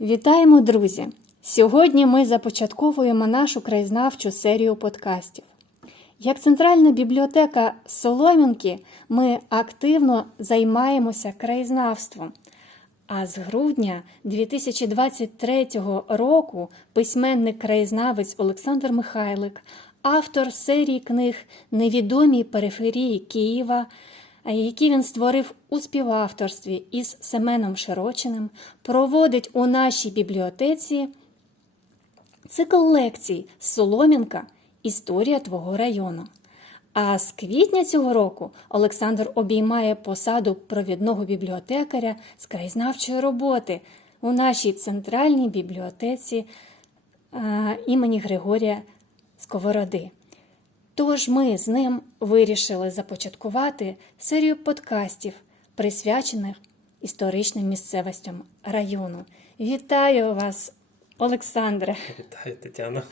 Вітаємо, друзі! Сьогодні ми започатковуємо нашу краєзнавчу серію подкастів. Як Центральна бібліотека Солом'янки ми активно займаємося краєзнавством. А з грудня 2023 року письменник-краєзнавець Олександр Михайлик, автор серії книг Невідомі периферії Києва, які він створив у співавторстві із Семеном Широчиним, проводить у нашій бібліотеці цикл лекцій Солом'янка Історія твого району. А з квітня цього року Олександр обіймає посаду провідного бібліотекаря з краєзнавчої роботи у нашій центральній бібліотеці імені Григорія Сковороди. Тож ми з ним вирішили започаткувати серію подкастів, присвячених історичним місцевостям району. Вітаю вас, Олександре! Вітаю, Тетяна.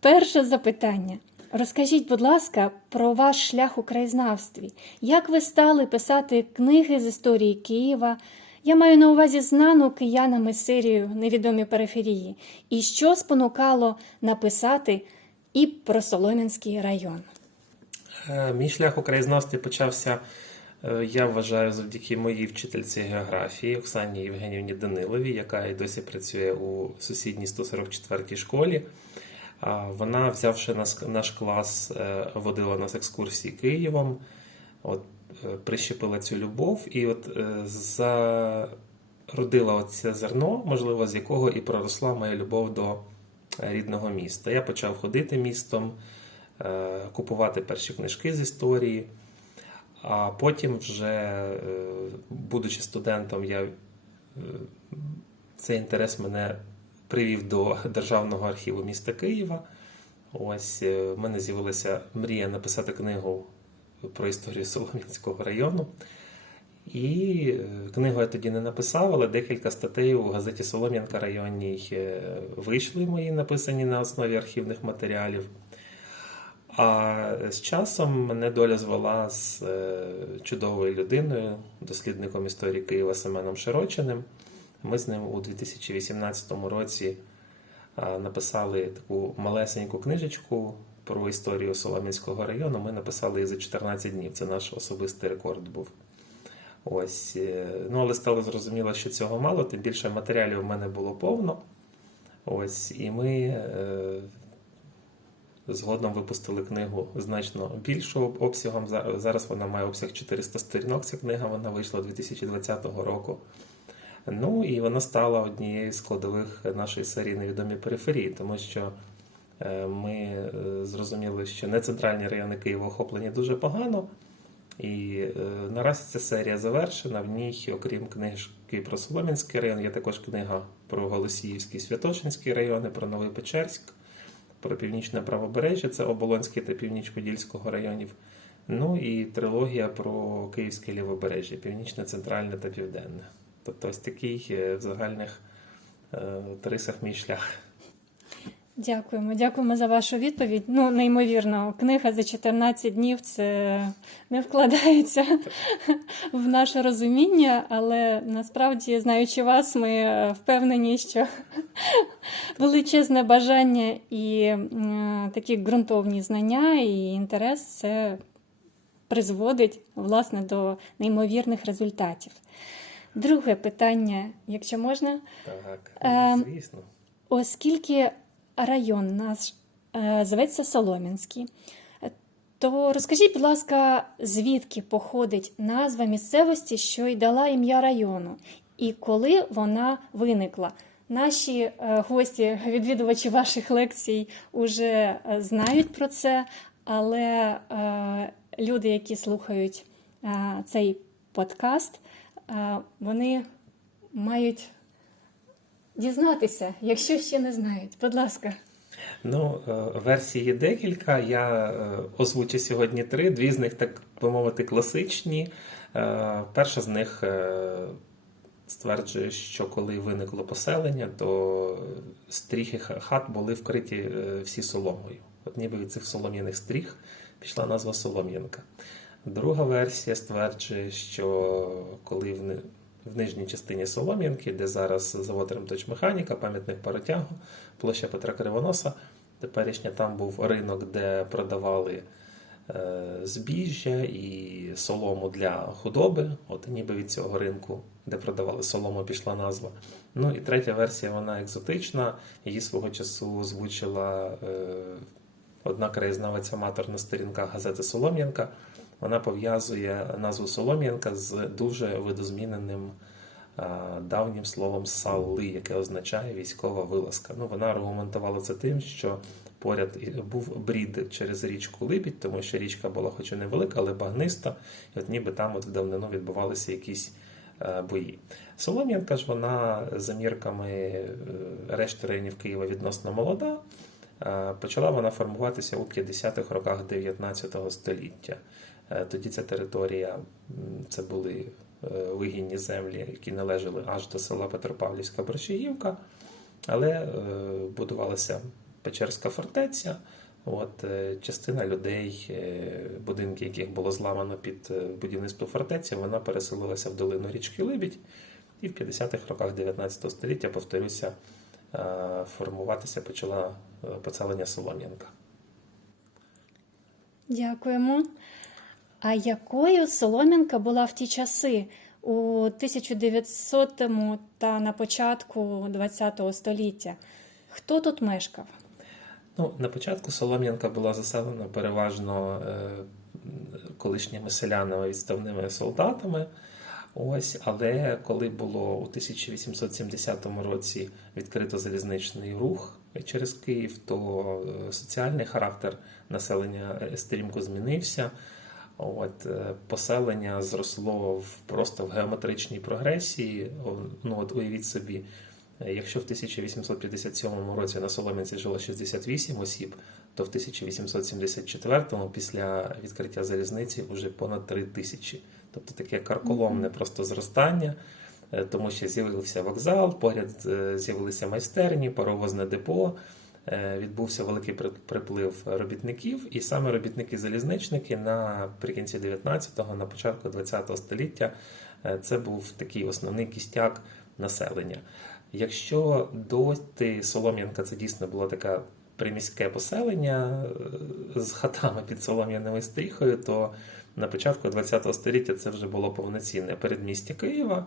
Перше запитання. Розкажіть, будь ласка, про ваш шлях у краєзнавстві. Як ви стали писати книги з історії Києва? Я маю на увазі знану киянами серію Невідомі периферії. І що спонукало написати і про Солом'янський район? Е, Мій шлях у краєзнавстві почався, е, я вважаю, завдяки моїй вчительці географії Оксані Євгенівні Даниловій, яка і досі працює у сусідній 144-й школі. Вона, взявши наш клас, е, водила нас екскурсії Києвом, от, прищепила цю любов і от зародила оце зерно, можливо, з якого і проросла моя любов до рідного міста. Я почав ходити містом, е, купувати перші книжки з історії. А потім, вже, е, будучи студентом, я, е, цей інтерес мене привів до Державного архіву міста Києва. Ось е, в мене з'явилася мрія написати книгу про історію Солом'янського району. І е, книгу я тоді не написав, але декілька статей у газеті Солом'янка районній е, вийшли мої, написані на основі архівних матеріалів. А з часом мене доля звела з е, чудовою людиною, дослідником історії Києва Семеном Широчиним. Ми з ним у 2018 році написали таку малесеньку книжечку про історію Солом'янського району. Ми написали її за 14 днів. Це наш особистий рекорд був. Ось, е, ну але стало зрозуміло, що цього мало, тим більше матеріалів в мене було повно. Ось, і ми е, згодом випустили книгу значно більшого обсягом. Зараз вона має обсяг 400 сторінок. Ця книга вона вийшла 2020 року. Ну і вона стала однією з складових нашої серії Невідомі периферії, тому що е, ми е, зрозуміли, що не центральні райони Києва охоплені дуже погано. І е, наразі ця серія завершена. В ній, окрім книжки про Солом'янський район, є також книга про Голосіївський Святошинський райони, про Новий Печерськ, про Північне Правобережжя, це Оболонський та Північ-Подільського районів. Ну і трилогія про Київське лівобережжя, Північне, Центральне та Південне. Тобто ось такий е, в загальних е, рисах мій шлях. Дякуємо, дякуємо за вашу відповідь. Ну, неймовірно, книга за 14 днів це не вкладається в наше розуміння, але насправді, знаючи вас, ми е, впевнені, що величезне бажання і такі ґрунтовні знання і інтерес це призводить власне до неймовірних результатів. Друге питання, якщо можна. Так, Ем, звісно. Оскільки район наш е, зветься Солом'янський, е, то розкажіть, будь ласка, звідки походить назва місцевості, що й дала ім'я району, і коли вона виникла? Наші е, гості, відвідувачі ваших лекцій, уже е, знають про це, але люди, які слухають цей подкаст, вони мають дізнатися, якщо ще не знають. Будь ласка. Ну, е, версій є декілька. Я е, озвучу сьогодні три. Дві з них, так би мовити, класичні. Е, Перша з них стверджує, що коли виникло поселення, то стріхи хат були вкриті всі соломою. От ніби від цих солом'яних стріх пішла назва Солом'янка. Друга версія стверджує, що коли в нижній частині Солом'янки, де зараз завод ремточмеханіка, пам'ятник паротягу, площа Петра Кривоноса. Теперішня там був ринок, де продавали е, збіжжя і солому для худоби. От ніби від цього ринку, де продавали солому, пішла назва. Ну і третя версія, вона екзотична. Її свого часу озвучила е, одна краєзнавець-аматор на сторінках газети Солом'янка. Вона пов'язує назву Солом'янка з дуже видозміненим давнім словом салли, яке означає військова вилазка. Ну, вона аргументувала це тим, що поряд був брід через річку Либідь, тому що річка була хоч і невелика, але багниста, і от ніби там от в давнину відбувалися якісь е, бої. Солом'янка ж вона за мірками е, решти районів Києва відносно молода. Е, Почала вона формуватися у 50-х роках 19 століття. Е, Тоді ця територія це були е, вигінні землі, які належали аж до села Петропавлівська Борщагівка, але е, будувалася Печерська фортеця. От, частина людей, будинки, яких було зламано під будівництво фортеці, вона переселилася в долину річки Либідь. І в 50-х роках 19 століття, повторюся, формуватися почала поселення Солом'янка. Дякуємо. А якою Солом'янка була в ті часи у 1900 та на початку ХХ століття? Хто тут мешкав? Ну, на початку Солом'янка була заселена переважно е, колишніми селянами, відставними солдатами. Ось, але коли було у 1870 році відкрито залізничний рух через Київ, то е, соціальний характер населення е, стрімко змінився. От, е, поселення зросло в, просто в геометричній прогресії. Ну, от уявіть собі, е, якщо в 1857 році на Солом'янці жило 68 осіб, то в 1874 після відкриття залізниці вже понад 3 тисячі. Тобто таке карколомне просто зростання, е, тому що з'явився вокзал, поряд з'явилися майстерні, паровозне депо. Е, Відбувся великий приплив робітників, і саме робітники-залізничники наприкінці 19-го, на початку 20-го століття е, це був такий основний кістяк населення. Якщо доти Солом'янка це дійсно було таке приміське поселення е, з хатами під солом'яною стріхою, то на початку ХХ століття це вже було повноцінне передмістя Києва.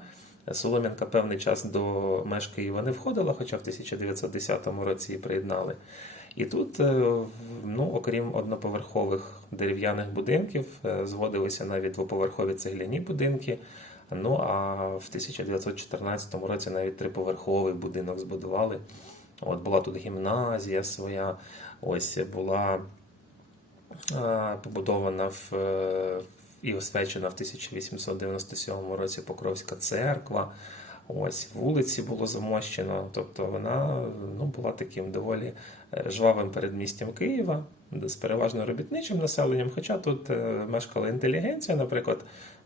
Солом'янка певний час до меж Києва не входила, хоча в 1910 році її приєднали. І тут, е, ну, окрім одноповерхових дерев'яних будинків, е, зводилися навіть двоповерхові цегляні будинки. Ну а в 1914 році навіть триповерховий будинок збудували. От була тут гімназія своя, ось була е, побудована в, і освячена в 1897 році Покровська церква. Ось вулиці було замощено. Тобто вона ну, була таким доволі е, жвавим передмістям Києва з переважно робітничим населенням. Хоча тут е, мешкала інтелігенція, наприклад,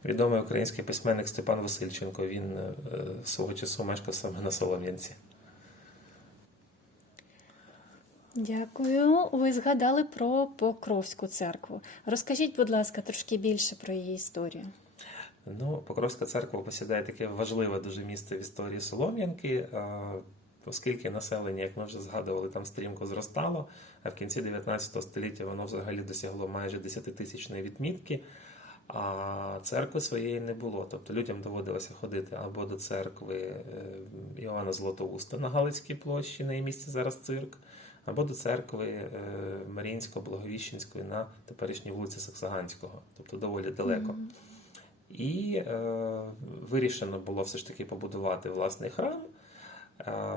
відомий український письменник Степан Васильченко. Він е, свого часу мешкав саме на Солом'янці. Дякую. Ви згадали про Покровську церкву. Розкажіть, будь ласка, трошки більше про її історію. Ну, Покровська церква посідає таке важливе дуже місце в історії Солом'янки, оскільки населення, як ми вже згадували, там стрімко зростало, а в кінці 19 століття воно взагалі досягло майже 10-тисячної відмітки, а церкви своєї не було. Тобто людям доводилося ходити або до церкви е, Іоанна Златоуста на Галицькій площі, на її місці зараз цирк, або до церкви е, Маріїнсько-Благовіщенської на теперішній вулиці Саксаганського, тобто доволі далеко. І е, вирішено було все ж таки побудувати власний храм. Е,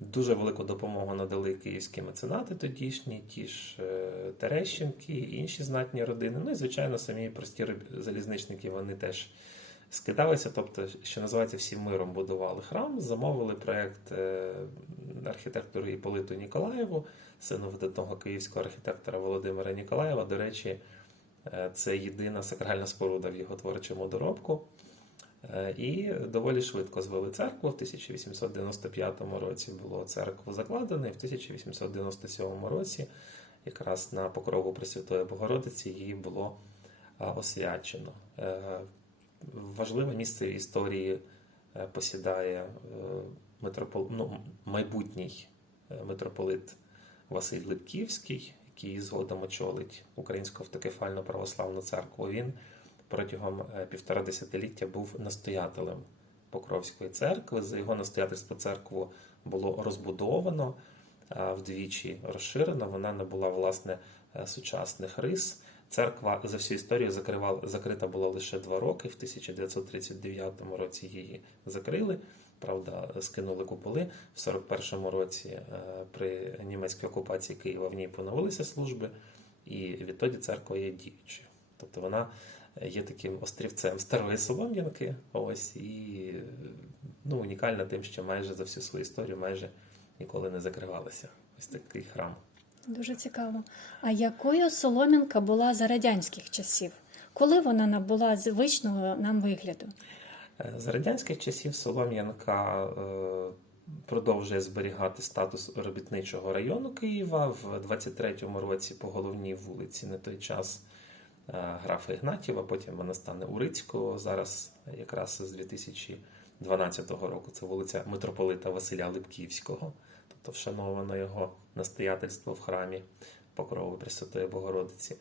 дуже велику допомогу надали київські меценати тодішні, ті ж е, Терещенки, інші знатні родини. Ну і, звичайно, самі прості залізничники вони теж скидалися. Тобто, що називається, всім миром будували храм, замовили проєкт е, архітектору Іполиту Ніколаєву, сину видатного київського архітектора Володимира Ніколаєва. До речі, Е, Це єдина сакральна споруда в його творчому доробку. Е, І доволі швидко звели церкву. В 1895 році було церкву закладено, і в 1897 році, якраз на покрову Пресвятої Богородиці, її було освячено. Важливе місце в історії е, посідає е, митропол... ну, майбутній е, митрополит Василь Липківський, який згодом очолить Українську автокефальну православну церкву. Він протягом півтора десятиліття був настоятелем Покровської церкви. За його настоятельство церкву було розбудовано, вдвічі розширено. Вона набула власне е, сучасних рис. Церква за всю історію закривала, закрита була лише два роки. В 1939 році її закрили. Правда, скинули куполи. В 41-му році е, при німецькій окупації Києва в ній поновилися служби, і відтоді церква є діючою. Тобто вона є таким острівцем старої Солом'янки. Ось і ну, унікальна тим, що майже за всю свою історію майже ніколи не закривалася. Ось такий храм. Дуже цікаво. А якою Солом'янка була за радянських часів? Коли вона набула звичного нам вигляду? Е, За радянських часів Солом'янка е, продовжує зберігати статус робітничого району Києва. В 23-му році по головній вулиці на той час е, графа Ігнатєва, потім вона стане Урицького. Зараз якраз з 2012 року це вулиця митрополита Василя Липківського, тобто вшановано його настоятельство в храмі Покрови Пресвятої Богородиці.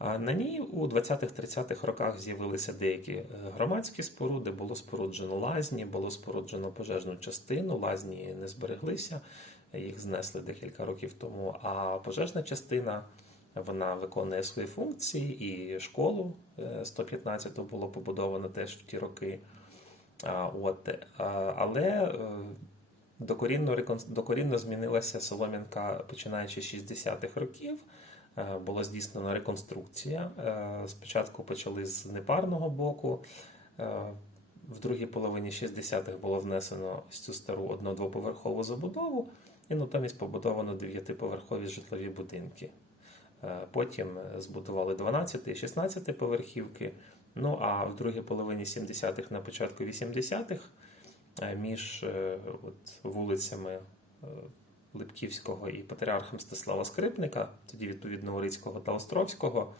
На ній у 20-30-х роках з'явилися деякі е, громадські споруди, було споруджено лазні, було споруджено пожежну частину, лазні не збереглися, їх знесли декілька років тому. А пожежна частина вона виконує свої функції, і школу е, 115 було побудовано теж в ті роки. От, е, але е, докорінно, докорінно змінилася Солом'янка починаючи з 60-х років. Е, Була здійснена реконструкція. Е, Спочатку почали з непарного боку. Е, В другій половині 60-х було внесено цю стару одно-двоповерхову забудову, і натомість побудовано дев'ятиповерхові житлові будинки. Потім збудували 12 і 16 поверхівки. Ну а в другій половині 70-х, на початку 80-х, е, між е, от, вулицями е, Липківського і патріарха Мстислава Скрипника, тоді відповідно Урицького та Островського.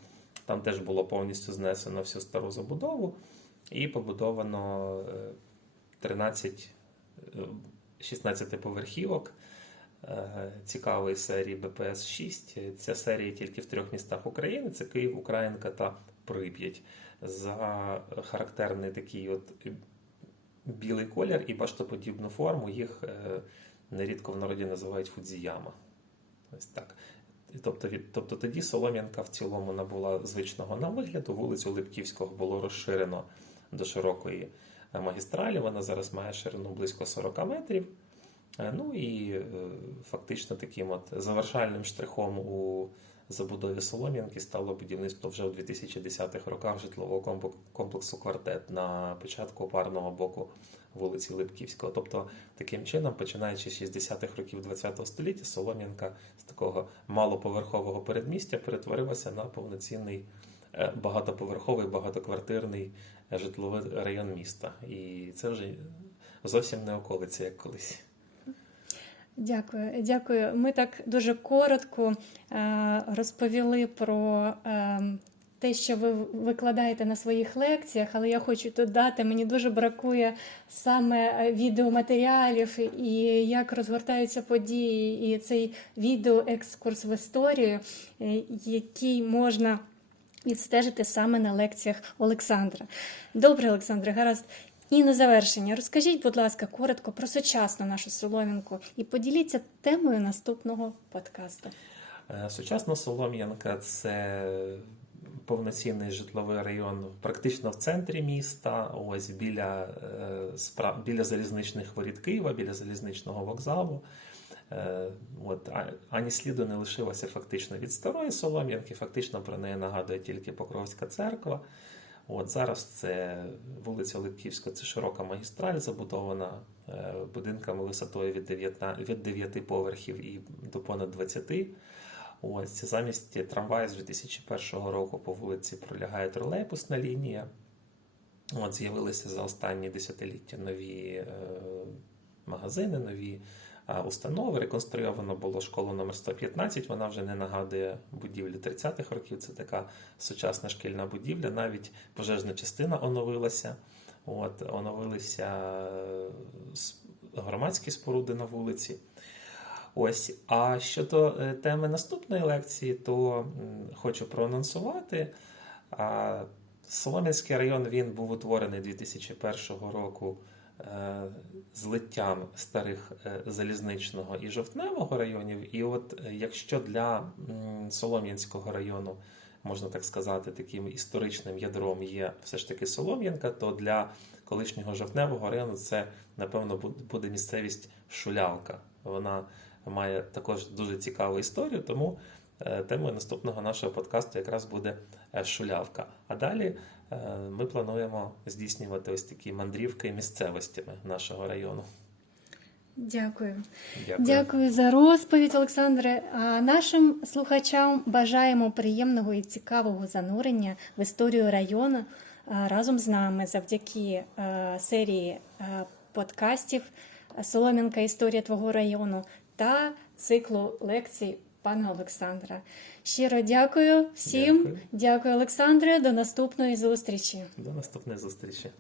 Там теж було повністю знесено всю стару забудову і побудовано е, 13 е, 16 поверхівок е, цікавої серії БПС-6. Ця серія тільки в трьох містах України: це Київ, Українка та Прип'ять. За характерний такий от білий колір і баштоподібну форму їх е, нерідко в народі називають фудзіяма. Ось так. Тобто, від, тобто тоді Солом'янка в цілому набула звичного нам вигляду. Вулицю Липківського було розширено до широкої е, магістралі. Вона зараз має ширину близько 40 метрів. Е, Ну і фактично таким от завершальним штрихом у забудові Солом'янки стало будівництво вже у 2010-х роках житлового комплексу квартет на початку опарного боку вулиці Липківського. Тобто, таким чином, починаючи з 60-х років ХХ століття, Солом'янка з такого малоповерхового передмістя перетворилася на повноцінний е, багатоповерховий, багатоквартирний е, житловий район міста. І це вже зовсім не околиця, як колись. Дякую, дякую. Ми так дуже коротко е, розповіли про е, те, що ви викладаєте на своїх лекціях, але я хочу додати, мені дуже бракує саме е, відеоматеріалів і як розгортаються події, і цей відеоекскурс в історію, який можна відстежити саме на лекціях Олександра. Добре, Олександре, гаразд. І на завершення розкажіть, будь ласка, коротко про сучасну нашу Солом'янку і поділіться темою наступного подкасту. Е, Сучасна Солом'янка це повноцінний житловий район практично в центрі міста, ось біля, е, біля залізничних воріт Києва, біля залізничного вокзалу. Е, От, ані сліду не лишилося фактично від старої Солом'янки, фактично про неї нагадує тільки Покровська церква. От зараз це вулиця Липківська, це широка магістраль, забудована е, будинками висотою від 9, від 9 поверхів і до понад 20. Ось замість трамваю з 2001 року по вулиці пролягає тролейбусна лінія. От з'явилися за останні десятиліття нові е, магазини, нові установи. Реконструйовано було школу номер 115. Вона вже не нагадує будівлю 30-х років. Це така сучасна шкільна будівля. Навіть пожежна частина оновилася. От, оновилися е, громадські споруди на вулиці. Ось. А щодо е, теми наступної лекції, то хочу проанонсувати. Солом'янський район він був утворений 2001 року злиттям старих е, залізничного і жовтневого районів. І от е, якщо для Солом'янського району, можна так сказати, таким історичним ядром є все ж таки Солом'янка, то для колишнього жовтневого району це, напевно, буде місцевість Шулявка. Вона має також дуже цікаву історію, тому е, темою наступного нашого подкасту якраз буде е, Шулявка. А далі е, ми плануємо здійснювати ось такі мандрівки місцевостями нашого району. Дякую. Дякую. Дякую за розповідь, Олександре. А нашим слухачам бажаємо приємного і цікавого занурення в історію району разом з нами завдяки серії подкастів Солом'янка Історія твого району та циклу лекцій пана Олександра. Щиро дякую всім. Дякую. дякую Олександре. До наступної зустрічі. До наступної зустрічі.